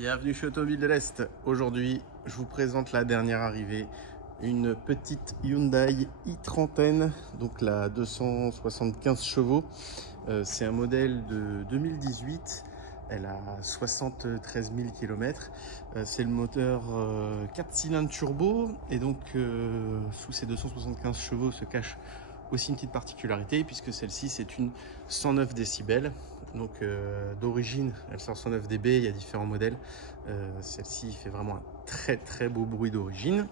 Bienvenue chez Automobile de l'Est. Aujourd'hui, je vous présente la dernière arrivée, une petite Hyundai i30N, donc la 275 chevaux. C'est un modèle de 2018. Elle a 73 000 km. C'est le moteur 4 cylindres turbo. Et donc, sous ces 275 chevaux se cache aussi une petite particularité, puisque celle-ci, c'est une 109 décibels. Donc, d'origine, elle sort 109 dB. Il y a différents modèles. Celle-ci fait vraiment un très beau bruit d'origine.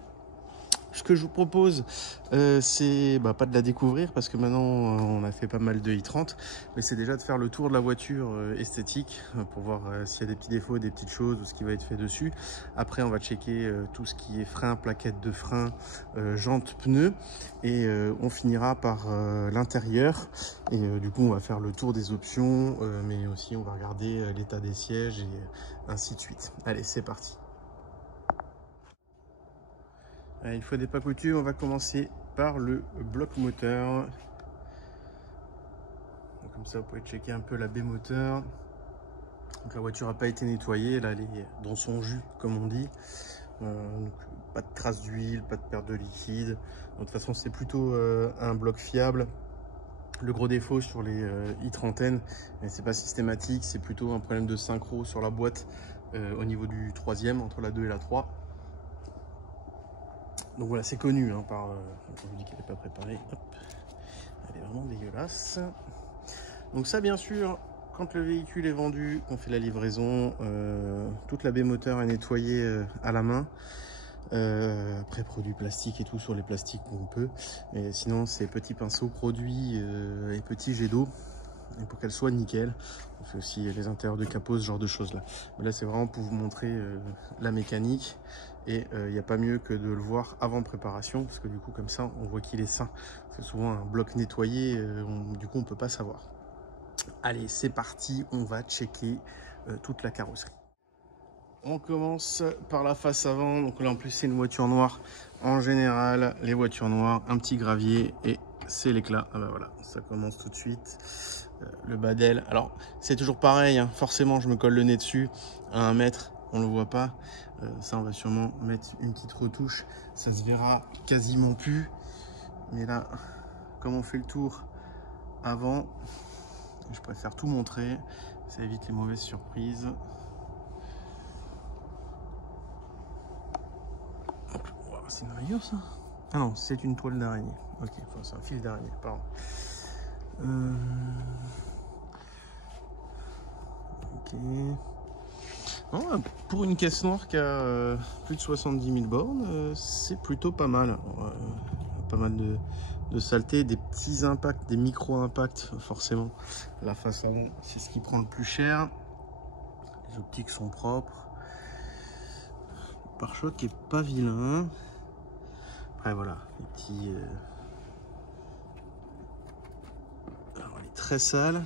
Ce que je vous propose, c'est pas de la découvrir parce que maintenant on a fait pas mal de i30, mais c'est déjà de faire le tour de la voiture esthétique pour voir s'il y a des petits défauts, des petites choses ou ce qui va être fait dessus. Après, on va checker tout ce qui est frein, plaquettes de frein, jantes, pneus, et on finira par l'intérieur. Et du coup, on va faire le tour des options, mais aussi on va regarder l'état des sièges et ainsi de suite. Allez, c'est parti. Une fois n'est pas coutume, on va commencer par le bloc moteur. Donc, comme ça, vous pouvez checker un peu la baie moteur. Donc, la voiture n'a pas été nettoyée, là elle est dans son jus, comme on dit. Donc, pas de traces d'huile, pas de perte de liquide. Donc, de toute façon, c'est plutôt un bloc fiable. Le gros défaut sur les i30N, c'est pas systématique, c'est plutôt un problème de synchro sur la boîte au niveau du troisième, entre la 2 et la 3. Donc voilà, c'est connu on vous dit qu'elle n'est pas préparée. Hop. Elle est vraiment dégueulasse. Donc ça, bien sûr, quand le véhicule est vendu, on fait la livraison, toute la baie moteur est nettoyée à la main. Après, produits plastiques et tout, sur les plastiques où on peut. Mais sinon, c'est petits pinceaux produits et petits jets d'eau. Et pour qu'elle soit nickel, on fait aussi les intérieurs de capot, ce genre de choses là. Mais là, c'est vraiment pour vous montrer la mécanique. Et il n'y a pas mieux que de le voir avant préparation, parce que du coup, comme ça, on voit qu'il est sain. C'est souvent un bloc nettoyé, du coup, on ne peut pas savoir. Allez, c'est parti, on va checker toute la carrosserie. On commence par la face avant. Donc là, en plus, c'est une voiture noire. En général, les voitures noires, un petit gravier et c'est l'éclat. Ah bah voilà, ça commence tout de suite. Le bas d'aile. Alors, c'est toujours pareil. Forcément, je me colle le nez dessus à 1 mètre. On le voit pas. Ça, on va sûrement mettre une petite retouche. Ça se verra quasiment plus. Mais là, comme on fait le tour avant, je préfère tout montrer. Ça évite les mauvaises surprises. C'est une rayure, ça? Ah non, c'est une toile d'araignée. Ok, enfin, c'est un fil d'araignée, pardon. Ok. Non, pour une caisse noire qui a plus de 70 000 bornes, c'est plutôt pas mal. Pas mal de saleté, des petits impacts, des micro-impacts, forcément. La face avant, c'est ce qui prend le plus cher. Les optiques sont propres. Le pare-choc qui est pas vilain. Après, voilà, les petits... Alors, elle est très sale.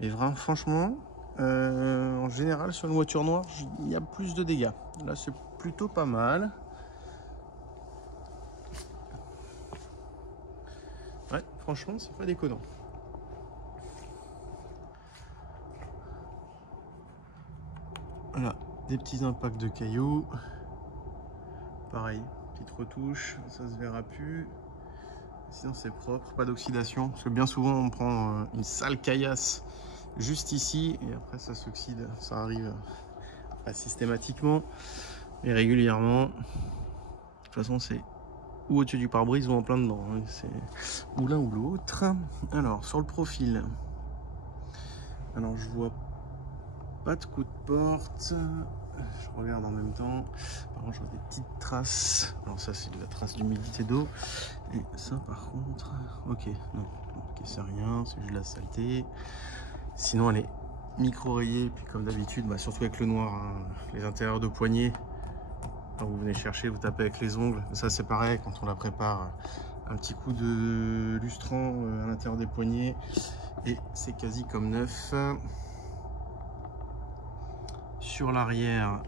Et vraiment, franchement, en général, sur une voiture noire, il y a plus de dégâts. Là, c'est plutôt pas mal. Ouais, franchement, c'est pas déconnant. Voilà, des petits impacts de cailloux. Pareil, petite retouche, ça se verra plus. Sinon, c'est propre, pas d'oxydation. Parce que bien souvent, on prend une sale caillasse juste ici et après, ça s'oxyde. Ça arrive pas systématiquement, mais régulièrement. De toute façon, c'est ou au-dessus du pare-brise ou en plein dedans. C'est ou l'un ou l'autre. Alors, sur le profil, alors je vois pas de coup de porte. Je regarde en même temps. Par contre, je vois des petites traces. Alors ça, c'est de la trace d'humidité d'eau. Et ça, par contre, ok, non, ok, c'est rien, c'est juste de la saleté. Sinon, elle est micro-rayée. Puis comme d'habitude, surtout avec le noir, les intérieurs de poignée. Quand vous venez chercher, vous tapez avec les ongles. Ça, c'est pareil quand on la prépare. Un petit coup de lustrant à l'intérieur des poignets. Et c'est quasi comme neuf. Sur l'arrière,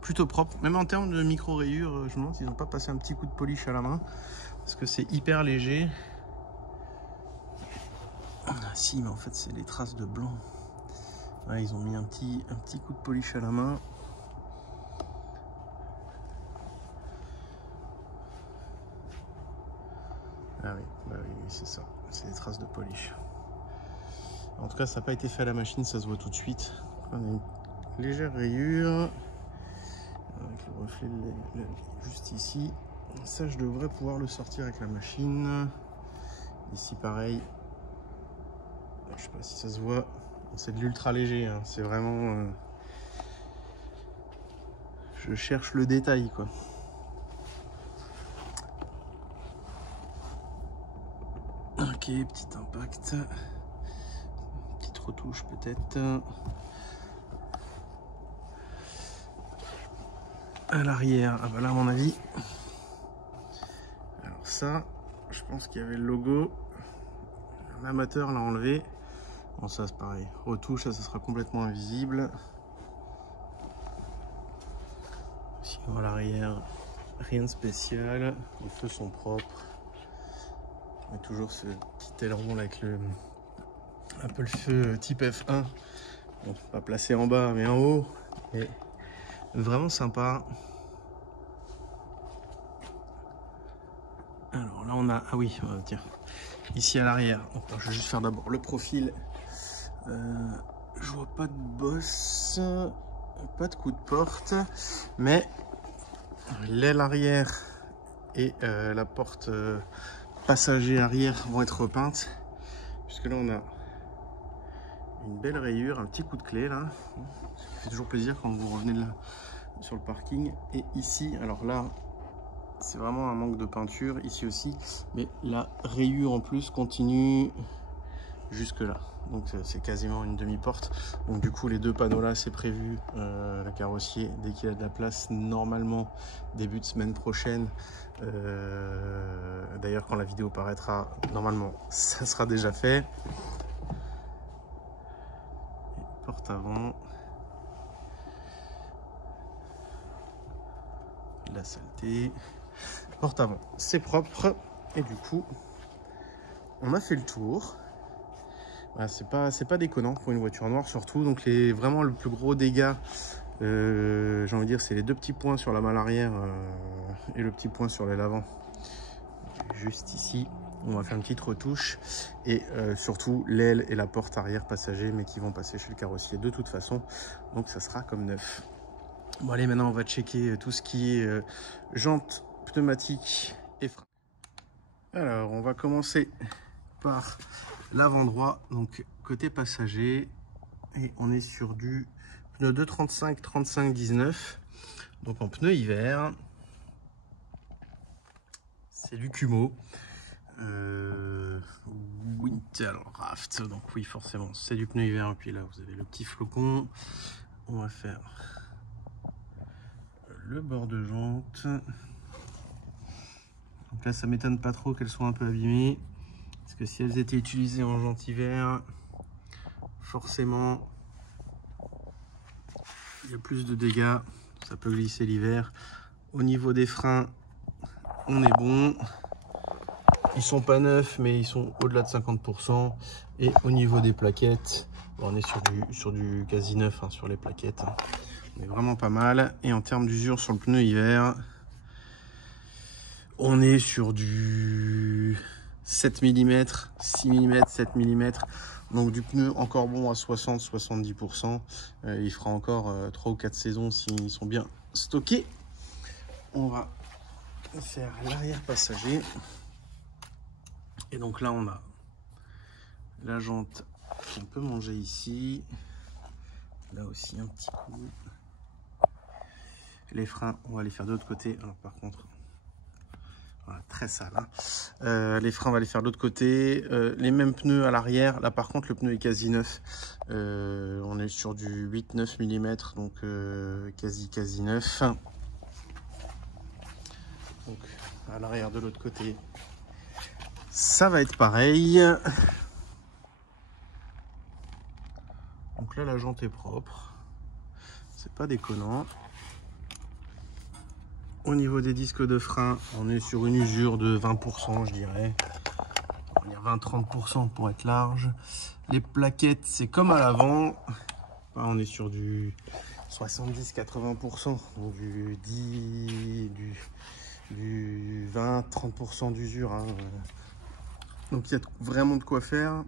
plutôt propre. Même en termes de micro-rayures, je me demande s'ils n'ont pas passé un petit coup de polish à la main. Parce que c'est hyper léger. Ah, si, mais en fait, c'est les traces de blanc. Là, ils ont mis un petit coup de polish à la main. Ah oui, bah oui, c'est ça. C'est des traces de polish. En tout cas, ça n'a pas été fait à la machine, ça se voit tout de suite. On a une légère rayure. Avec le reflet juste ici. Ça, je devrais pouvoir le sortir avec la machine. Ici, pareil. Je sais pas si ça se voit. C'est de l'ultra léger. Hein. C'est vraiment... Je cherche le détail, quoi. Ok, petit impact. Petite retouche, peut-être. À l'arrière. Ah bah là, à mon avis... Alors ça, je pense qu'il y avait le logo. Un amateur l'a enlevé. Bon, ça c'est pareil. Retouche, ça sera complètement invisible. Sinon à l'arrière, rien de spécial. Les feux sont propres. Mais toujours ce petit aileron là avec un peu le feu type F1. Bon, pas placé en bas mais en haut. Et vraiment sympa. Alors là on a... Ah oui, tiens. Ici à l'arrière. Je vais juste faire d'abord le profil. Je vois pas de bosse. Pas de coup de porte. Mais l'aile arrière et la porte passager arrière vont être repeintes. Puisque là on a une belle rayure, un petit coup de clé là. Ce qui fait toujours plaisir quand vous revenez de là sur le parking. Et ici, alors là, c'est vraiment un manque de peinture. Ici aussi. Mais la rayure en plus continue jusque là. Donc c'est quasiment une demi-porte. Donc du coup les deux panneaux là c'est prévu. Le carrossier dès qu'il y a de la place normalement début de semaine prochaine. D'ailleurs quand la vidéo paraîtra normalement ça sera déjà fait. Et porte avant. La saleté. Porte avant c'est propre. Et du coup on a fait le tour. Voilà, c'est pas déconnant pour une voiture noire surtout. Donc vraiment le plus gros dégât, j'ai envie de dire, c'est les deux petits points sur la malle arrière et le petit point sur l'aile avant. Juste ici, on va faire une petite retouche. Et surtout l'aile et la porte arrière passager, mais qui vont passer chez le carrossier de toute façon. Donc ça sera comme neuf. Bon allez, maintenant on va checker tout ce qui est jantes, pneumatiques et freins. Alors on va commencer par l'avant droit, donc côté passager, et on est sur du pneu 235 35 19, donc en pneu hiver. C'est du Kumho Winter Raft, donc oui forcément c'est du pneu hiver. Et puis là vous avez le petit flocon. On va faire le bord de jante. Donc là ça m'étonne pas trop qu'elles soient un peu abîmées, parce que si elles étaient utilisées en jante hiver, forcément il y a plus de dégâts, ça peut glisser l'hiver. Au niveau des freins, on est bon. Ils sont pas neufs, mais ils sont au-delà de 50%. Et au niveau des plaquettes, on est sur du quasi neuf hein, sur les plaquettes. On est vraiment pas mal. Et en termes d'usure sur le pneu hiver, on est sur du 7 mm, 6 mm, 7 mm. Donc du pneu encore bon à 60-70%. Il fera encore 3 ou 4 saisons s'ils sont bien stockés. On va faire l'arrière passager. Et donc là on a la jante qu'on peut manger ici. Là aussi un petit coup. Les freins, on va les faire de l'autre côté. Alors par contre, voilà, très sale. Hein. Les freins, on va les faire de l'autre côté. Les mêmes pneus à l'arrière. Là par contre, le pneu est quasi neuf. On est sur du 8-9 mm, donc quasi neuf. Donc à l'arrière de l'autre côté, ça va être pareil. Donc là, la jante est propre. C'est pas déconnant. Au niveau des disques de frein, on est sur une usure de 20%, je dirais. On va dire 20-30% pour être large. Les plaquettes, c'est comme à l'avant. on est sur du 70-80%, donc du 20-30% d'usure. Hein. Donc il y a vraiment de quoi faire.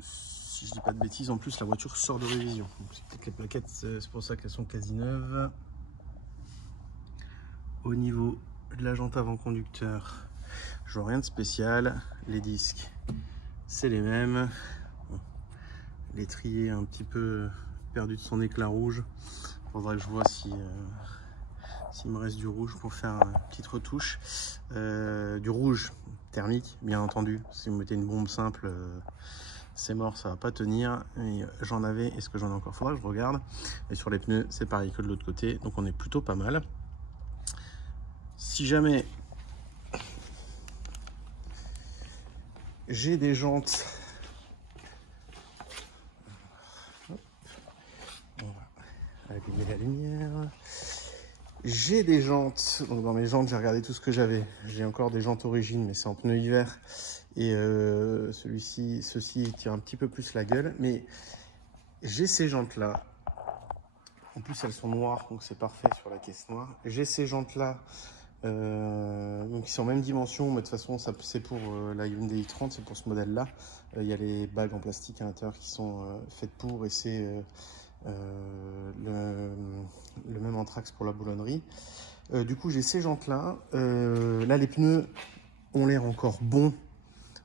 Si je dis pas de bêtises, en plus la voiture sort de révision. C'est peut-être les plaquettes, c'est pour ça qu'elles sont quasi neuves. Au niveau de la jante avant conducteur, je vois rien de spécial. Les disques, c'est les mêmes. Bon, l'étrier un petit peu perdu de son éclat rouge. Faudrait que je vois si s'il me reste du rouge pour faire une petite retouche. Du rouge thermique, bien entendu. Si vous mettez une bombe simple, c'est mort, ça va pas tenir. J'en avais, est-ce que j'en ai encore? Faudra que je regarde. Et sur les pneus, c'est pareil que de l'autre côté, donc on est plutôt pas mal. Si jamais j'ai des jantes, on va allumer la lumière. J'ai des jantes, donc dans mes jantes j'ai regardé tout ce que j'avais. J'ai encore des jantes origine, mais c'est en pneu hiver. Et ceci tire un petit peu plus la gueule, mais j'ai ces jantes là. En plus elles sont noires, donc c'est parfait sur la caisse noire. J'ai ces jantes là, donc ils sont en même dimension, mais de toute façon c'est pour la Hyundai i30, c'est pour ce modèle là. Il y a les bagues en plastique à l'intérieur qui sont faites pour, et c'est le même anthrax pour la boulonnerie. Du coup j'ai ces jantes là. Là les pneus ont l'air encore bons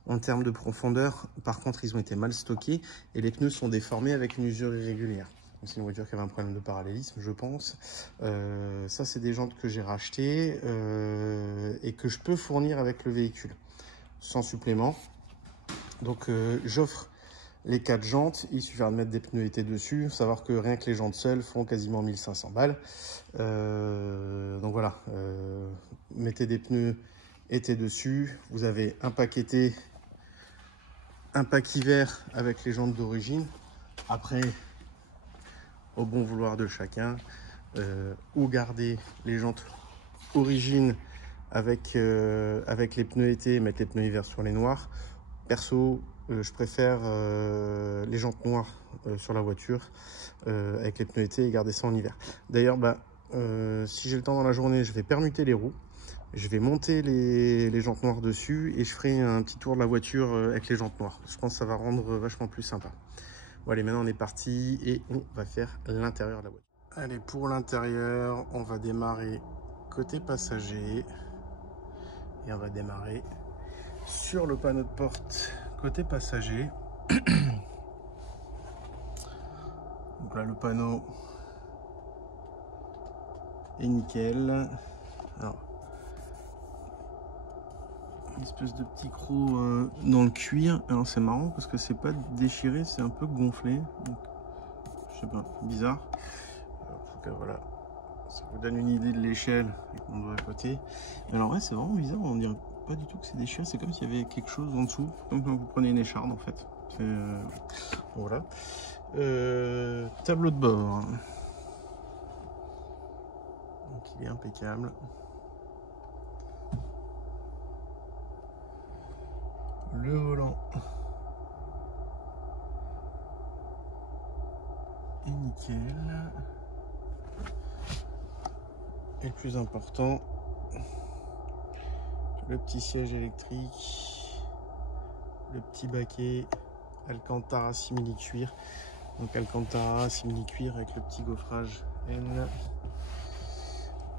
en termes de profondeur. Par contre ils ont été mal stockés et les pneus sont déformés avec une usure irrégulière. C'est une voiture qui avait un problème de parallélisme, je pense. Ça c'est des jantes que j'ai rachetées et que je peux fournir avec le véhicule sans supplément. Donc j'offre les 4 jantes, il suffira de mettre des pneus été dessus. Faut savoir que rien que les jantes seules font quasiment 1500 balles. Donc voilà, mettez des pneus été dessus. Vous avez un pack été, un pack hiver avec les jantes d'origine. Après, au bon vouloir de chacun, ou garder les jantes origine avec les pneus été et mettre les pneus hiver sur les noirs. Perso, je préfère les jantes noires sur la voiture avec les pneus été et garder ça en hiver. D'ailleurs, si j'ai le temps dans la journée, je vais permuter les roues. Je vais monter les jantes noires dessus et je ferai un petit tour de la voiture avec les jantes noires. Je pense que ça va rendre vachement plus sympa. Bon, allez, maintenant on est parti et on va faire l'intérieur de la voiture. Allez, pour l'intérieur, on va démarrer côté passager et on va démarrer sur le panneau de porte côté passager. Donc là le panneau est nickel. Alors, une espèce de petit croc dans le cuir. Alors c'est marrant parce que c'est pas déchiré, c'est un peu gonflé. Donc, je sais pas, bizarre. En tout cas voilà, ça vous donne une idée de l'échelle avec mon doigt à côté. Alors ouais, c'est vraiment bizarre, on dirait pas du tout que c'est déchiré, c'est comme s'il y avait quelque chose en dessous, comme quand vous prenez une écharde en fait. Voilà. Tableau de bord. Donc il est impeccable. Le volant est nickel. Et le plus important, le petit siège électrique, le petit baquet Alcantara simili cuir. Donc Alcantara simili cuir avec le petit gaufrage N.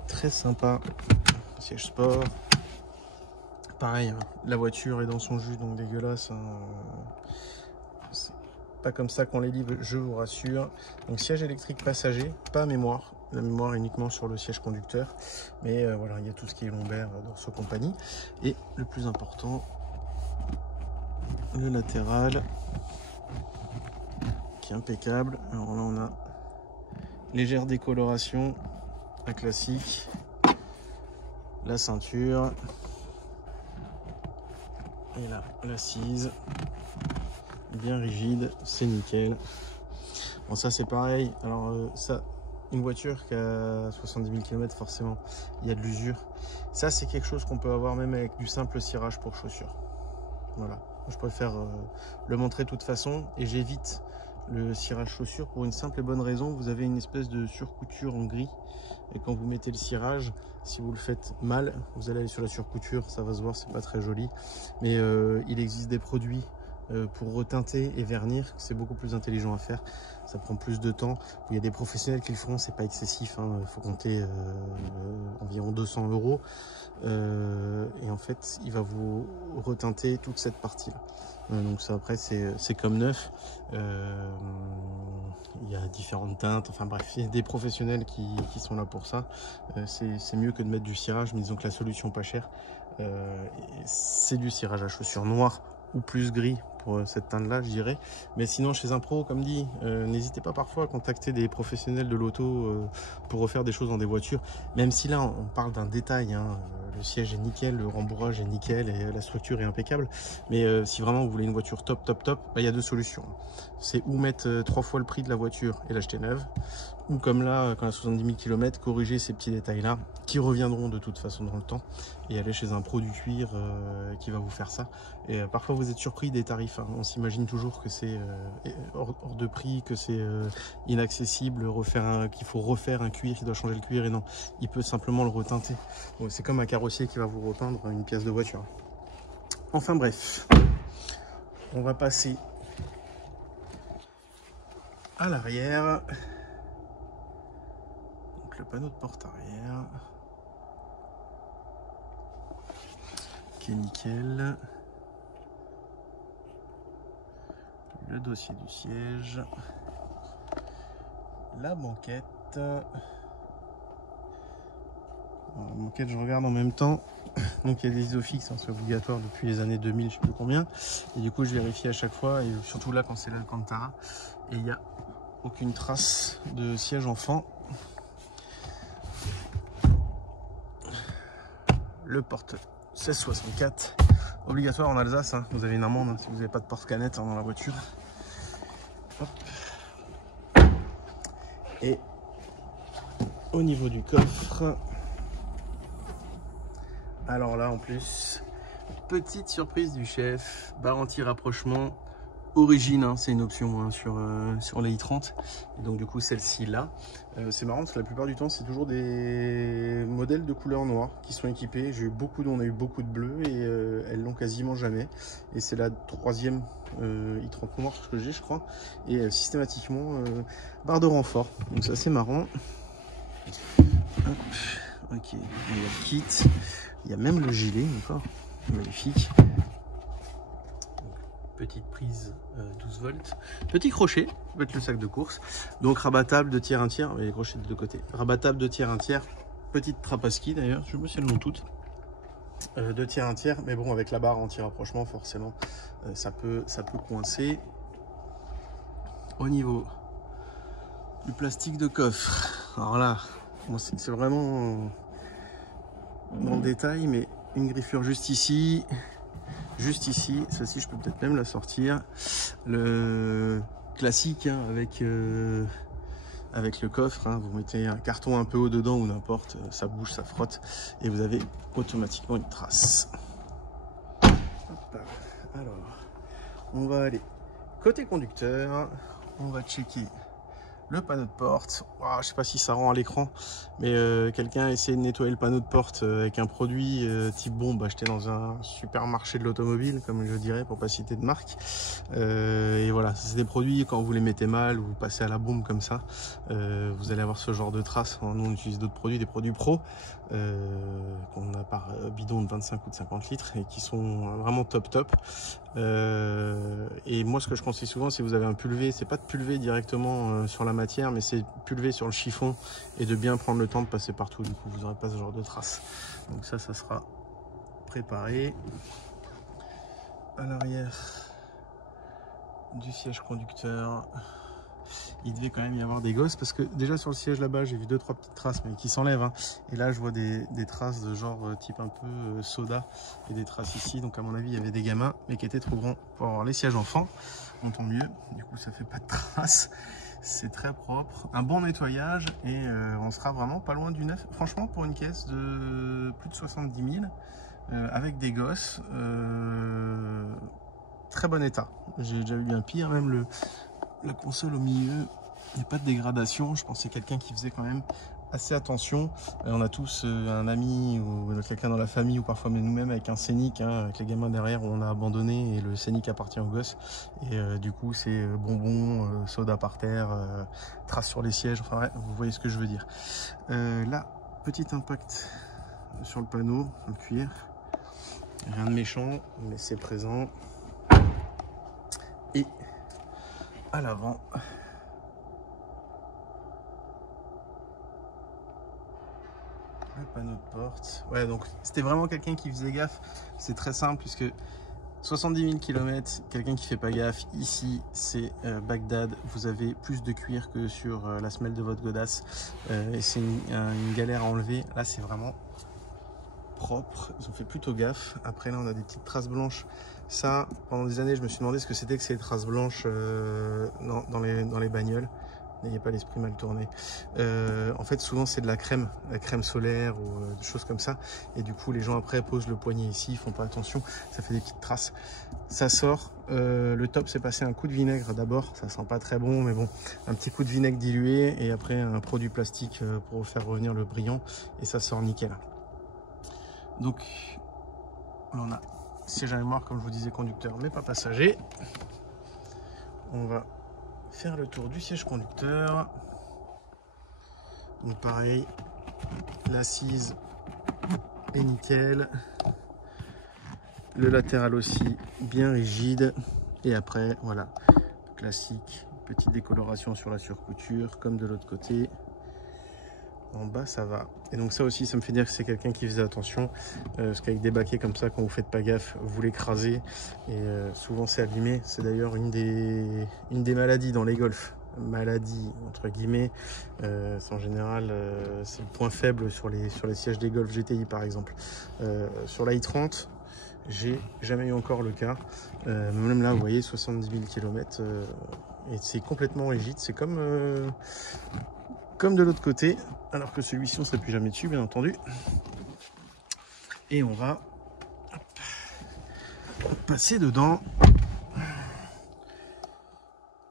Très sympa. Siège sport. Pareil, la voiture est dans son jus, donc dégueulasse. C'est pas comme ça qu'on les livre, je vous rassure. Donc siège électrique passager, pas mémoire. La mémoire est uniquement sur le siège conducteur. Mais voilà, il y a tout ce qui est lombaire, dorsaux compagnie. Et le plus important, le latéral qui est impeccable. Alors là, on a légère décoloration, un classique. La ceinture. Et là, l'assise, bien rigide, c'est nickel. Bon, ça c'est pareil. Alors ça, une voiture qui a 70 000 km, forcément, il y a de l'usure. Ça, c'est quelque chose qu'on peut avoir même avec du simple cirage pour chaussures. Voilà. je préfère le montrer de toute façon et j'évite le cirage chaussure pour une simple et bonne raison. Vous avez une espèce de surcouture en gris et quand vous mettez le cirage, si vous le faites mal, vous allez aller sur la surcouture, ça va se voir, c'est pas très joli. Mais il existe des produits pour reteinter et vernir, c'est beaucoup plus intelligent à faire, ça prend plus de temps. Il y a des professionnels qui le feront, c'est pas excessif, il faut compter environ 200 €. Et en fait, il va vous reteinter toute cette partie là. Donc ça après c'est comme neuf. Il y a différentes teintes, enfin bref, il y a des professionnels qui sont là pour ça. C'est mieux que de mettre du cirage, mais disons que la solution pas chère, c'est du cirage à chaussures noires ou plus gris pour cette teinte là, je dirais. Mais sinon chez un pro, comme dit, n'hésitez pas parfois à contacter des professionnels de l'auto pour refaire des choses dans des voitures, même si là on parle d'un détail, hein. Le siège est nickel, le rembourrage est nickel et la structure est impeccable. Mais si vraiment vous voulez une voiture top, bah, il y a deux solutions. C'est ou mettre 3 fois le prix de la voiture et l'acheter neuve, ou comme là, quand elle a 70 000 km, corriger ces petits détails-là, qui reviendront de toute façon dans le temps, et aller chez un pro du cuir qui va vous faire ça. Et parfois vous êtes surpris des tarifs, hein. On s'imagine toujours que c'est hors de prix, que c'est inaccessible, qu'il faut refaire un cuir, qu'il doit changer le cuir, et non, il peut simplement le reteinter. C'est comme un carrossier qui va vous repeindre une pièce de voiture. Enfin bref, on va passer à l'arrière. Donc le panneau de porte arrière qui est nickel. Le dossier du siège. La banquette. Alors, la banquette, je regarde en même temps. Donc il y a des isofix, hein, c'est obligatoire depuis les années 2000, je sais plus combien. Et du coup je vérifie à chaque fois, et surtout là quand c'est l'Alcantara. Et il n'y a aucune trace de siège enfant. Le porte 1664, obligatoire en Alsace, hein. Vous avez une amende, hein, si vous n'avez pas de porte-canette dans la voiture. Hop. Et au niveau du coffre, alors là en plus, petite surprise du chef, barre anti-rapprochement origine, hein, c'est une option, hein, sur les i30, et donc du coup celle-ci là, c'est marrant parce que la plupart du temps c'est toujours des modèles de couleur noire qui sont équipés. On a eu beaucoup de bleu et elles l'ont quasiment jamais, et c'est la troisième i30 noire que j'ai, je crois, et systématiquement barre de renfort, donc c'est assez marrant. Hop. Ok, il y a le kit, il y a même le gilet encore, magnifique. Petite prise 12 volts, petit crochet, ça peut être le sac de course, donc rabattable de tiers 1 tiers, les crochets de deux côtés, rabattable de tiers 1 tiers, petite trappe à ski d'ailleurs, je me sais le nom toutes, de tiers 1 tiers, mais bon avec la barre anti-rapprochement forcément ça peut coincer. Au niveau du plastique de coffre, alors là c'est vraiment dans le détail, mais une griffure juste ici, celle-ci je peux peut-être même la sortir. Le classique, hein, avec le coffre, hein, vous mettez un carton un peu haut dedans ou n'importe, ça bouge, ça frotte et vous avez automatiquement une trace. Hop. Alors, on va aller côté conducteur, on va checker le panneau de porte. Wow, je sais pas si ça rend à l'écran, mais quelqu'un a essayé de nettoyer le panneau de porte avec un produit type bombe acheté dans un supermarché de l'automobile, comme je dirais, pour pas citer de marque. Et voilà, c'est des produits, quand vous les mettez mal ou vous passez à la bombe comme ça, vous allez avoir ce genre de traces. Nous on utilise d'autres produits, des produits pro qu'on a par bidon de 25 ou de 50 litres et qui sont vraiment top. Et moi ce que je conseille souvent, si vous avez un pulvé, c'est pas de pulver directement sur la matière, mais c'est pulver sur le chiffon et de bien prendre le temps de passer partout, du coup vous n'aurez pas ce genre de traces. Donc ça sera préparé. À l'arrière du siège conducteur, il devait quand même y avoir des gosses, parce que déjà sur le siège là-bas j'ai vu 2-3 petites traces mais qui s'enlèvent, hein. Et là je vois des traces de genre type un peu soda, et des traces ici, donc à mon avis il y avait des gamins mais qui étaient trop grands pour avoir les sièges enfants. On tant mieux, du coup ça fait pas de traces, c'est très propre, un bon nettoyage, et on sera vraiment pas loin du neuf. Franchement pour une caisse de plus de 70 000 avec des gosses, très bon état. J'ai déjà eu bien pire, même la console au milieu, il n'y a pas de dégradation. Je pense que c'est quelqu'un qui faisait quand même assez attention. On a tous un ami ou quelqu'un dans la famille ou parfois nous-mêmes avec un Scénic, hein, avec les gamins derrière où on a abandonné et le Scénic appartient au gosse. Et du coup c'est bonbons, soda par terre, traces sur les sièges, enfin ouais, vous voyez ce que je veux dire. Là, petit impact sur le panneau, sur le cuir. Rien de méchant, mais c'est présent. Et à l'avant, le panneau de porte. Ouais, donc c'était vraiment quelqu'un qui faisait gaffe. C'est très simple puisque 70 000 km, quelqu'un qui fait pas gaffe. Ici, c'est Bagdad. Vous avez plus de cuir que sur la semelle de votre godasse. Et c'est une galère à enlever. Là, c'est vraiment propre. Ils ont fait plutôt gaffe. Après, là, on a des petites traces blanches. Ça, pendant des années, je me suis demandé ce que c'était que ces traces blanches dans les bagnoles. N'ayez pas l'esprit mal tourné. En fait, souvent, c'est de la crème solaire ou des choses comme ça. Et du coup, les gens après posent le poignet ici, ils font pas attention. Ça fait des petites traces. Ça sort. Le top, c'est passé un coup de vinaigre d'abord. Ça sent pas très bon, mais bon, un petit coup de vinaigre dilué et après un produit plastique pour faire revenir le brillant. Et ça sort nickel. Donc, on a siège à mémoire, comme je vous disais, conducteur, mais pas passager. On va faire le tour du siège conducteur. Donc pareil, l'assise est nickel, le latéral aussi bien rigide, et après voilà, classique, petite décoloration sur la surcouture comme de l'autre côté. En bas ça va, et donc ça aussi ça me fait dire que c'est quelqu'un qui faisait attention, parce qu'avec des baquets comme ça, quand vous faites pas gaffe, vous l'écrasez et souvent c'est abîmé. C'est d'ailleurs une des maladies dans les Golf, maladie entre guillemets, c'est en général c'est le point faible sur les sièges des Golf GTI par exemple. Sur la i30 j'ai jamais eu encore le cas, même là vous voyez 70 000 km et c'est complètement rigide, c'est comme de l'autre côté, alors que celui-ci on ne serait plus jamais dessus bien entendu. Et on va passer dedans.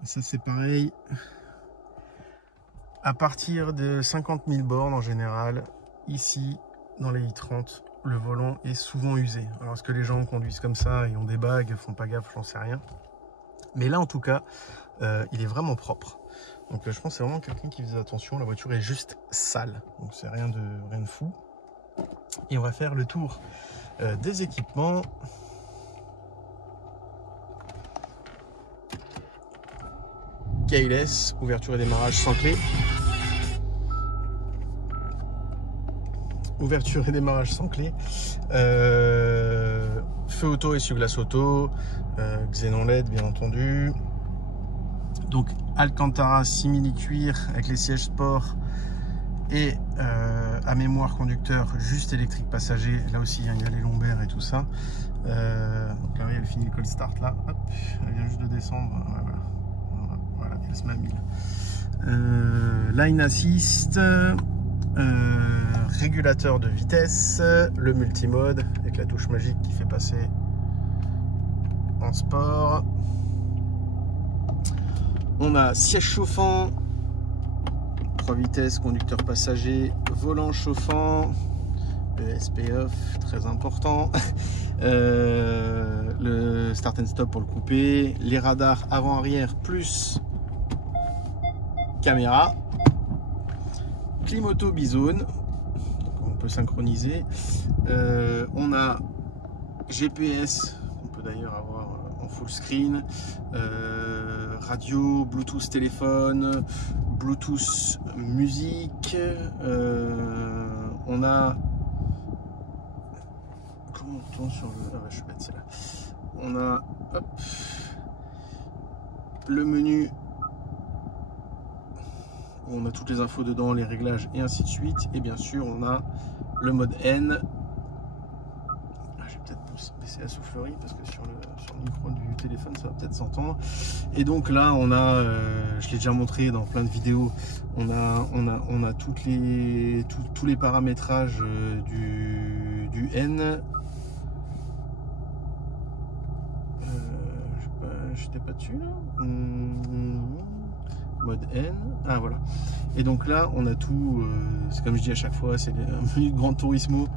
Ça c'est pareil, à partir de 50 000 bornes en général, ici dans les i30, le volant est souvent usé. Alors est-ce que les gens conduisent comme ça et ont des bagues, font pas gaffe, j'en sais rien. Mais là en tout cas, il est vraiment propre. Donc je pense que c'est vraiment quelqu'un qui faisait attention. La voiture est juste sale, donc c'est rien de fou. Et on va faire le tour des équipements. Keyless, ouverture et démarrage sans clé. Ouverture et démarrage sans clé. Feu auto, essuie-glace auto. Xénon LED bien entendu. Donc Alcantara simili-cuir avec les sièges sport et à mémoire conducteur juste électrique passager. Là aussi il y a les lombaires et tout ça. Donc là elle finit le cold start là. Hop, elle vient juste de descendre. Voilà, elle se met à 1000. Line assist, régulateur de vitesse, le multimode avec la touche magique qui fait passer en sport. On a siège chauffant, 3 vitesses, conducteur passager, volant chauffant, ESP off, très important, le start and stop pour le couper, les radars avant-arrière plus caméra, clim auto bizone, on peut synchroniser, on a GPS, on peut d'ailleurs avoir en full screen, radio, Bluetooth téléphone, Bluetooth musique, on a, comment on tourne sur le, ah bah, je suis bête, c'est là, on a hop, le menu, on a toutes les infos dedans, les réglages et ainsi de suite, et bien sûr on a le mode N. Je vais peut-être baisser la soufflerie parce que sur le micro du téléphone ça va peut-être s'entendre. Et donc là on a, je l'ai déjà montré dans plein de vidéos, on a tous les paramétrages du N. fait pas dessus là. Mode N. Ah voilà. Et donc là, on a tout. C'est comme je dis à chaque fois, c'est un menu de Gran Turismo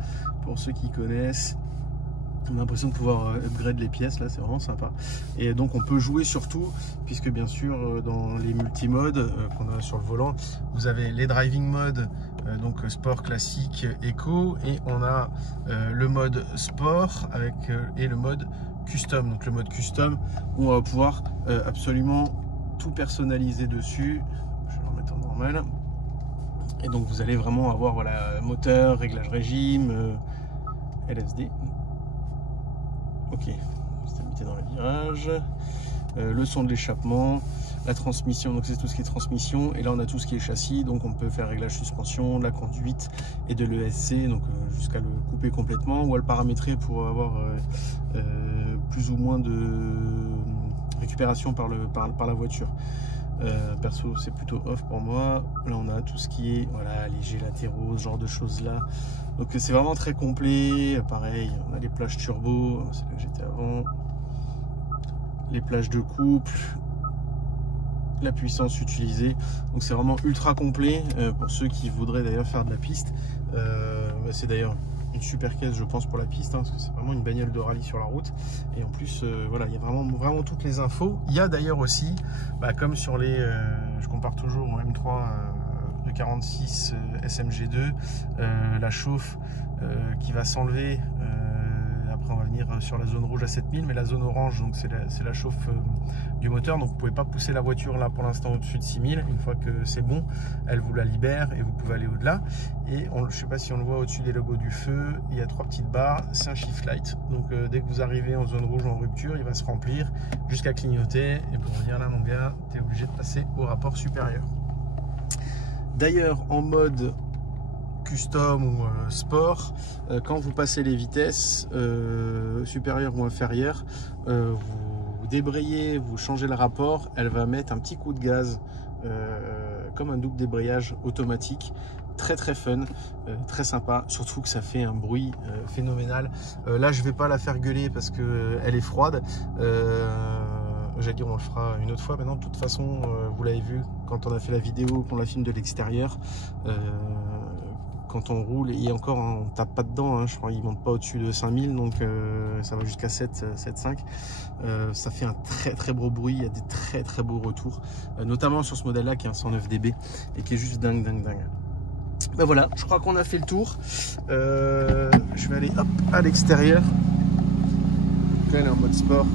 pour ceux qui connaissent. On a l'impression de pouvoir upgrade les pièces là, c'est vraiment sympa. Et donc on peut jouer sur tout, puisque bien sûr dans les multimodes qu'on a sur le volant, vous avez les driving modes, donc sport, classique, éco, et on a le mode sport avec et le mode custom. Donc le mode custom, on va pouvoir absolument tout personnaliser dessus. Je vais le remettre en normal. Et donc vous allez vraiment avoir voilà, moteur, réglage régime, LSD. Ok, stabilité dans les virages, le son de l'échappement, la transmission, donc c'est tout ce qui est transmission, et là on a tout ce qui est châssis, donc on peut faire réglage suspension, de la conduite et de l'ESC, donc jusqu'à le couper complètement, ou à le paramétrer pour avoir plus ou moins de récupération par la voiture. Perso c'est plutôt off pour moi. Là on a tout ce qui est voilà, léger latéraux, ce genre de choses là, donc c'est vraiment très complet. Pareil, on a les plages turbo, c'est là que j'étais avant, les plages de couple, la puissance utilisée, donc c'est vraiment ultra complet pour ceux qui voudraient d'ailleurs faire de la piste. C'est d'ailleurs une super caisse je pense pour la piste, hein, parce que c'est vraiment une bagnole de rallye sur la route, et en plus voilà, il y a vraiment toutes les infos. Il y a d'ailleurs aussi comme sur les je compare toujours au M3 de 46 SMG2, la chauffe qui va s'enlever. Après on va venir sur la zone rouge à 7000, mais la zone orange, donc c'est la chauffe du moteur, donc vous ne pouvez pas pousser la voiture là pour l'instant au-dessus de 6000. Une fois que c'est bon, elle vous la libère et vous pouvez aller au-delà. Et je ne sais pas si on le voit au-dessus des logos du feu, il y a 3 petites barres, c'est un shift light, donc dès que vous arrivez en zone rouge ou en rupture, il va se remplir jusqu'à clignoter, et pour vous dire là mon gars, tu es obligé de passer au rapport supérieur. D'ailleurs en mode custom ou sport, quand vous passez les vitesses supérieures ou inférieures, vous débrayez, vous changez le rapport, elle va mettre un petit coup de gaz comme un double débrayage automatique, très fun, très sympa, surtout que ça fait un bruit phénoménal. Là je vais pas la faire gueuler parce que elle est froide. J'allais dire on le fera une autre fois, maintenant de toute façon vous l'avez vu quand on a fait la vidéo, qu'on la filme de l'extérieur, quand on roule, et encore on tape pas dedans, hein, je crois qu'il monte pas au-dessus de 5000, donc ça va jusqu'à 7,5. Ça fait un très beau bruit, il y a des très beaux retours, notamment sur ce modèle là qui est un 109 dB et qui est juste dingue. Ben voilà, je crois qu'on a fait le tour. Je vais aller hop à l'extérieur. Là elle est en mode sport.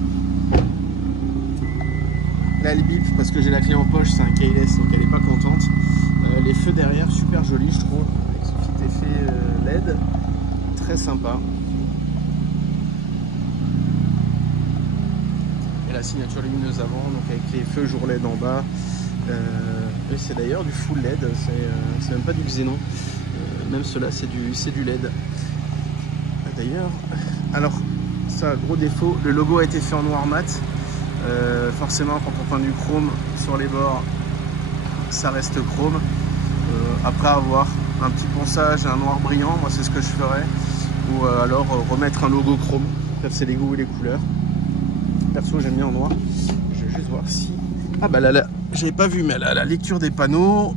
Là elle bip parce que j'ai la clé en poche, c'est un keyless, donc elle est pas contente. Les feux derrière super jolis je trouve, avec ce petit effet LED, très sympa. Et la signature lumineuse avant, donc avec les feux jour LED en bas. Et c'est d'ailleurs du full LED, c'est même pas du xénon, même cela c'est du LED. D'ailleurs, alors ça, gros défaut, le logo a été fait en noir mat. Forcément quand on prend du chrome sur les bords, ça reste chrome. Après avoir un petit ponçage et un noir brillant, moi c'est ce que je ferais, ou alors remettre un logo chrome. C'est les goûts et les couleurs. Perso j'aime bien en noir. Je vais juste voir si... Ah bah là, j'avais pas vu, mais elle a la lecture des panneaux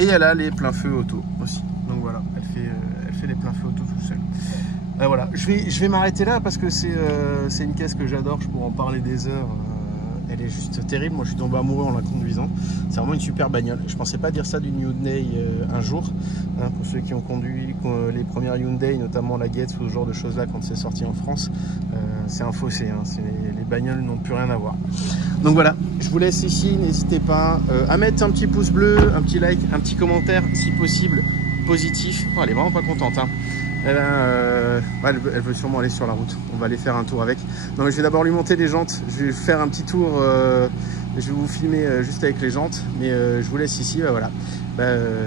et elle a les pleins feux auto aussi. Donc voilà, elle fait les pleins feux auto tout seul. Voilà, je vais m'arrêter là parce que c'est une caisse que j'adore, je pourrais en parler des heures. Elle est juste terrible, moi je suis tombé amoureux en la conduisant. C'est vraiment une super bagnole. Je pensais pas dire ça d'une Hyundai un jour, hein, pour ceux qui ont conduit les premières Hyundai, notamment la Getz ou ce genre de choses là quand c'est sorti en France. C'est un fossé, hein, les bagnoles n'ont plus rien à voir. Donc voilà, je vous laisse ici, n'hésitez pas à mettre un petit pouce bleu, un petit like, un petit commentaire si possible positif. Oh, elle est vraiment pas contente, hein. Elle veut sûrement aller sur la route. On va aller faire un tour avec. Donc je vais d'abord lui monter les jantes. Je vais faire un petit tour. Je vais vous filmer juste avec les jantes. Mais je vous laisse ici. Voilà.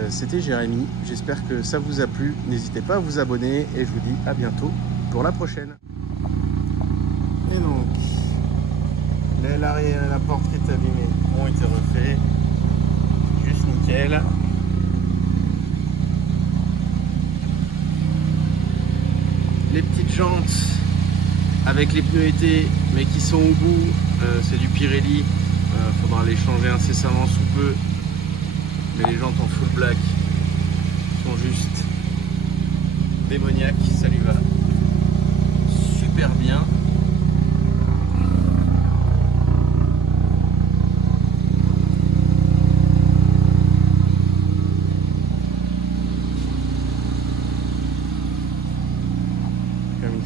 C'était Jérémy. J'espère que ça vous a plu. N'hésitez pas à vous abonner. Et je vous dis à bientôt pour la prochaine. Et donc, l'aile arrière et la porte qui est abîmée ont été refaits. Juste nickel. Les petites jantes avec les pneus été mais qui sont au bout, c'est du Pirelli, faudra les changer incessamment sous peu, mais les jantes en full black sont juste démoniaques, ça lui va super bien.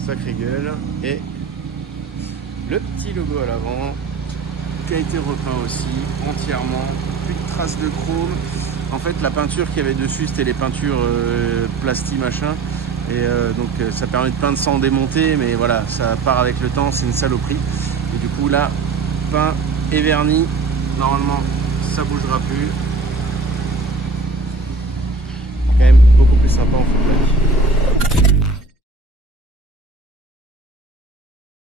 Sacrée gueule, et le petit logo à l'avant qui a été repeint aussi entièrement, plus de traces de chrome. En fait la peinture qu'il y avait dessus c'était les peintures plasti machin, et donc ça permet de peindre sans démonter, mais voilà, ça part avec le temps, c'est une saloperie. Et du coup là, peint et verni, normalement ça bougera plus. Quand même beaucoup plus sympa en full black.